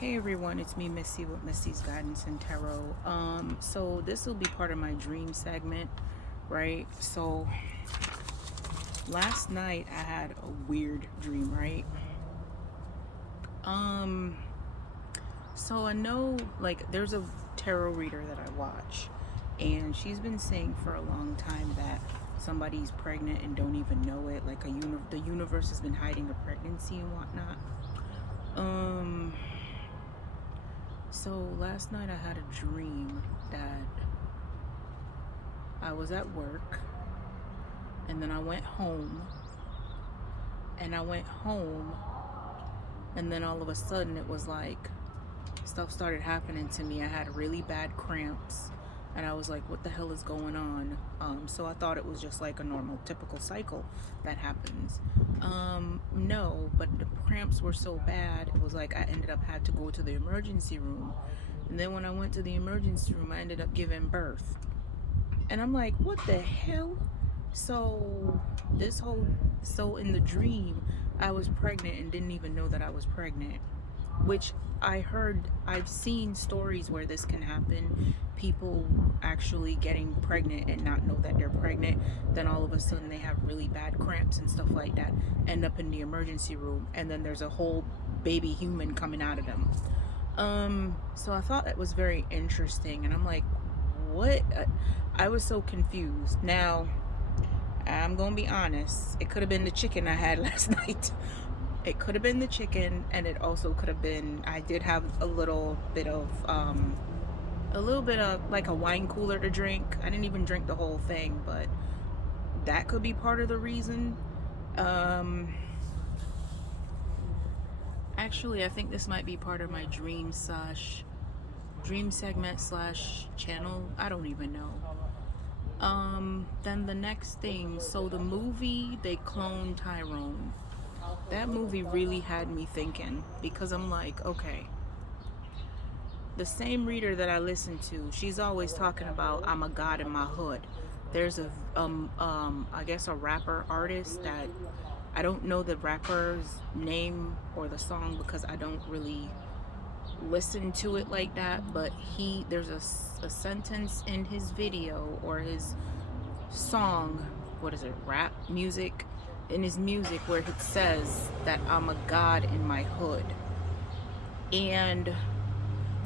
Hey everyone, it's me Missy with Missy's Guidance and Tarot. So this will be part of my dream segment, right? So last night I had a weird dream, right? Um so I know like there's a tarot reader that I watch, and she's been saying for a long time that somebody's pregnant and don't even know it. Like the universe has been hiding a pregnancy and whatnot. Um So last night I had a dream that I was at work, and then I went home and then all of a sudden it was like stuff started happening to me. I had really bad cramps and I was like, what the hell is going on? So I thought it was just like a normal typical cycle that happens. No, but the cramps were so bad, it was like I ended up had to go to the emergency room. And then when I went to the emergency room, I ended up giving birth. And I'm like, what the hell? So so in the dream, I was pregnant and didn't even know that I was pregnant, which I've seen stories where this can happen. People actually getting pregnant and not know that they're pregnant. Then all of a sudden they have really bad cramps and stuff like that, end up in the emergency room, and then there's a whole baby human coming out of them. So I thought that was very interesting, and I'm like, what? I was so confused. Now, I'm gonna be honest, it could have been the chicken I had last night. It could have been the chicken, and it also could have been, I did have a little bit of like a wine cooler to drink. I didn't even drink the whole thing, but that could be part of the reason. Um, Actually, I think this might be part of my dream segment slash channel. I don't even know. Then the next thing, so the movie, they cloned Tyrone. That movie really had me thinking, because I'm like, okay, the same reader that I listen to, she's always talking about I'm a god in my hood. There's I guess a rapper artist that I don't know the rapper's name or the song because I don't really listen to it like that, but there's a sentence in his video or his song, what is it, rap music, in his music, where it says that I'm a god in my hood. And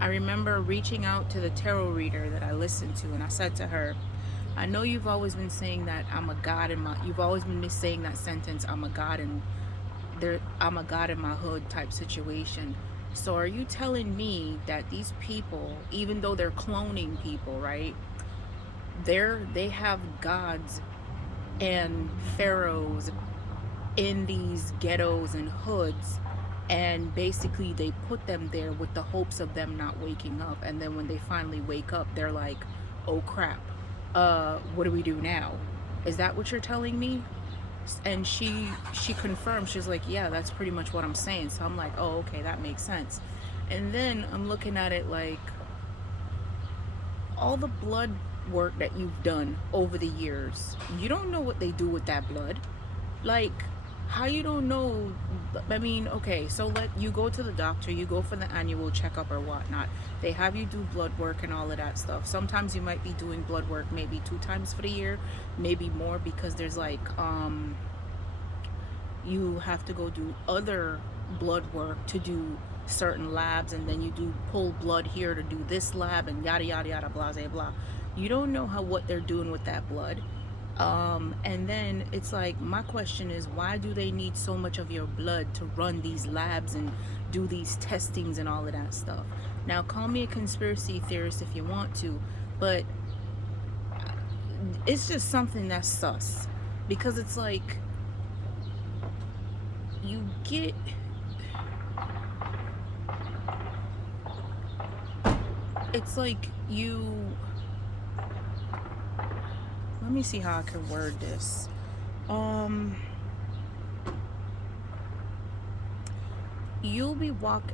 I remember reaching out to the tarot reader that I listened to, and I said to her, I know you've always been saying that you've always been saying that sentence, I'm a god in my hood type situation. So are you telling me that these people, even though they're cloning people, right? They have gods and pharaohs in these ghettos and hoods, and basically they put them there with the hopes of them not waking up, and then when they finally wake up, they're like, oh crap, what do we do now? Is that what you're telling me? And she confirmed. She's like, yeah, that's pretty much what I'm saying. So I'm like, oh, okay, that makes sense. And then I'm looking at it like, all the blood work that you've done over the years, you don't know what they do with that blood. Like, how you don't know? I mean, okay, so let you go to the doctor, you go for the annual checkup or whatnot, they have you do blood work and all of that stuff. Sometimes you might be doing blood work maybe 2 times for the year, maybe more, because there's like you have to go do other blood work to do certain labs, and then you do pull blood here to do this lab, and yada yada yada, blah blah blah. You don't know what they're doing with that blood. And then it's like, my question is, why do they need so much of your blood to run these labs and do these testings and all of that stuff? Now, call me a conspiracy theorist if you want to, but it's just something that's sus, because it's like you get it's like you let me see how I can word this.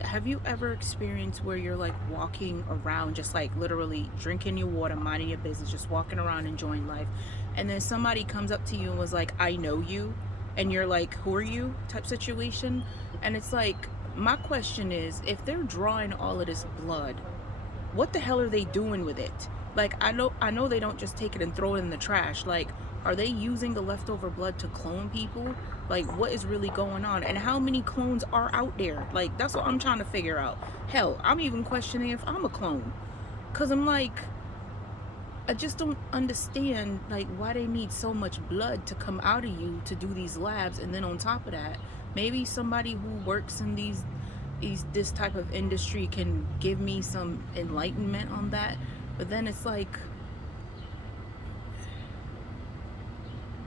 Have you ever experienced where you're like walking around, just like literally drinking your water, minding your business, just walking around enjoying life, and then somebody comes up to you and was like, I know you, and you're like, who are you, type situation? And it's like, my question is, if they're drawing all of this blood, what the hell are they doing with it? Like, I know they don't just take it and throw it in the trash. Like, are they using the leftover blood to clone people? Like, what is really going on? And how many clones are out there? Like, that's what I'm trying to figure out. Hell, I'm even questioning if I'm a clone. Cause I'm like, I just don't understand, like, why they need so much blood to come out of you to do these labs. And then on top of that, maybe somebody who works in this type of industry can give me some enlightenment on that. But then it's like,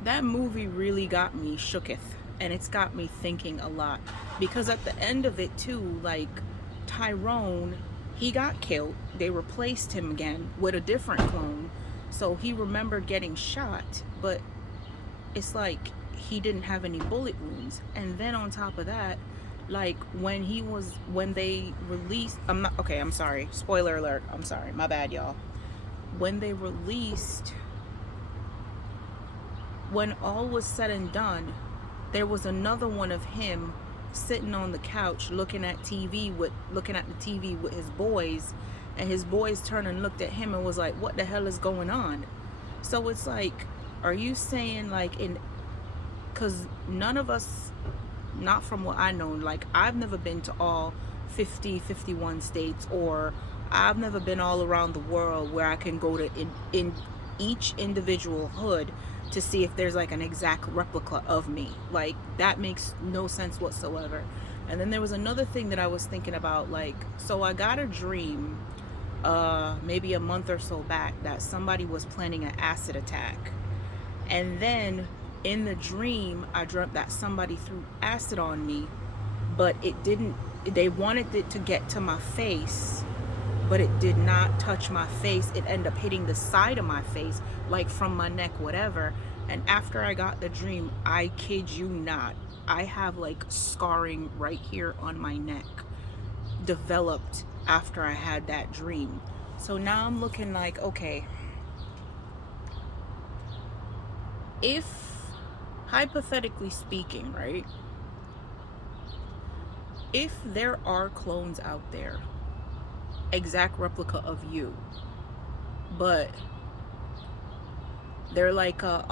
that movie really got me shooketh, and it's got me thinking a lot, because at the end of it too, like, Tyrone, he got killed. They replaced him again with a different clone, so he remembered getting shot, but it's like he didn't have any bullet wounds. And then on top of that, like, when they released, I'm sorry, spoiler alert, I'm sorry, my bad, y'all. When they released, when all was said and done, there was another one of him sitting on the couch looking at the TV with his boys, and his boys turned and looked at him and was like, what the hell is going on? So it's like, are you saying, like, because none of us, not from what I know, like, I've never been to all 51 states, or I've never been all around the world where I can go to in each individual hood to see if there's like an exact replica of me. Like, that makes no sense whatsoever. And then there was another thing that I was thinking about, like, so I got a dream maybe a month or so back that somebody was planning an acid attack. And then in the dream, I dreamt that somebody threw acid on me, but they wanted it to get to my face, but it did not touch my face. It ended up hitting the side of my face, like from my neck, whatever. And after I got the dream, I kid you not, I have like scarring right here on my neck, developed after I had that dream. So now I'm looking like, okay, if, hypothetically speaking, right, if there are clones out there, exact replica of you, but they're like a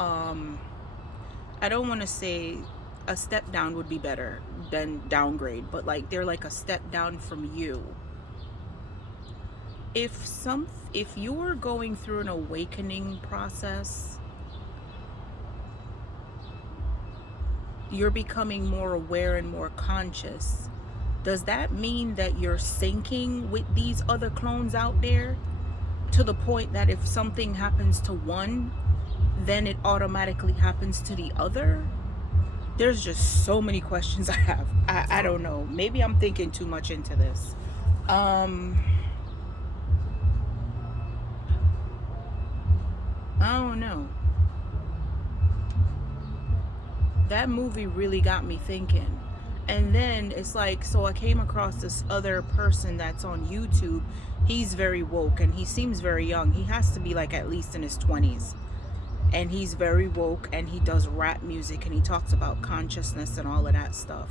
I don't want to say a step down would be better than downgrade, but like they're like a step down from you. If you're going through an awakening process, you're becoming more aware and more conscious, does that mean that you're syncing with these other clones out there to the point that if something happens to one, then it automatically happens to the other? There's just so many questions I have. I don't know. Maybe I'm thinking too much into this. I don't know. That movie really got me thinking. And then it's like, so I came across this other person that's on YouTube. He's very woke and he seems very young. He has to be like at least in his 20s. And he's very woke and he does rap music and he talks about consciousness and all of that stuff.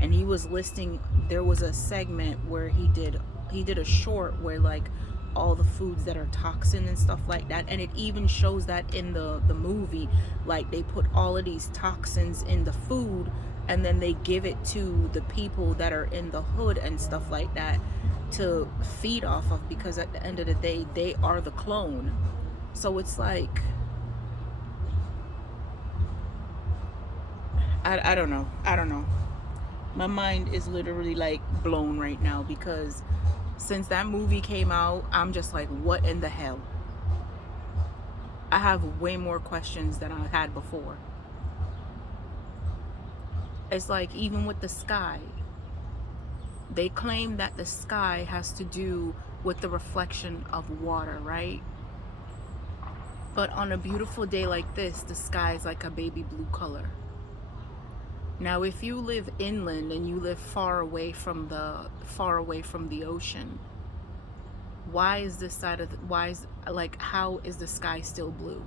And he was listing, there was a segment where he did a short where like all the foods that are toxin and stuff like that, and it even shows that in the movie, like they put all of these toxins in the food and then they give it to the people that are in the hood and stuff like that to feed off of, because at the end of the day they are the clone. So it's like, I don't know. My mind is literally like blown right now, because since that movie came out, I'm just like, what in the hell? I have way more questions than I had before. It's like, even with the sky, they claim that the sky has to do with the reflection of water, right? But on a beautiful day like this, the sky is like a baby blue color. Now, if you live inland and you live far away from the ocean, why is this side of how is the sky still blue?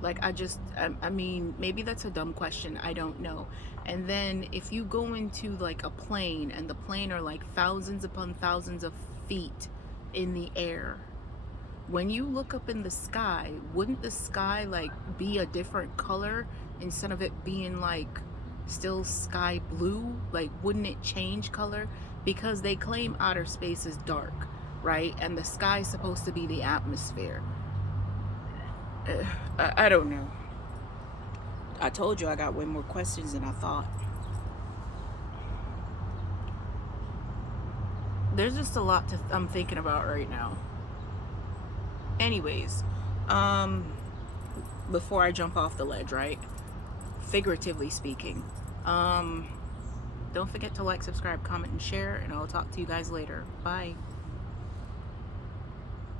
Like, I mean, maybe that's a dumb question, I don't know. And then if you go into like a plane, and the plane are like thousands upon thousands of feet in the air, when you look up in the sky, wouldn't the sky like be a different color instead of it being like still sky blue? Like, wouldn't it change color? Because they claim outer space is dark, right? And the sky is supposed to be the atmosphere. I don't know. I told you I got way more questions than I thought. There's just a lot I'm thinking about right now. Anyways, um, before I jump off the ledge, right? Figuratively speaking, don't forget to like, subscribe, comment, and share, and I'll talk to you guys later. Bye.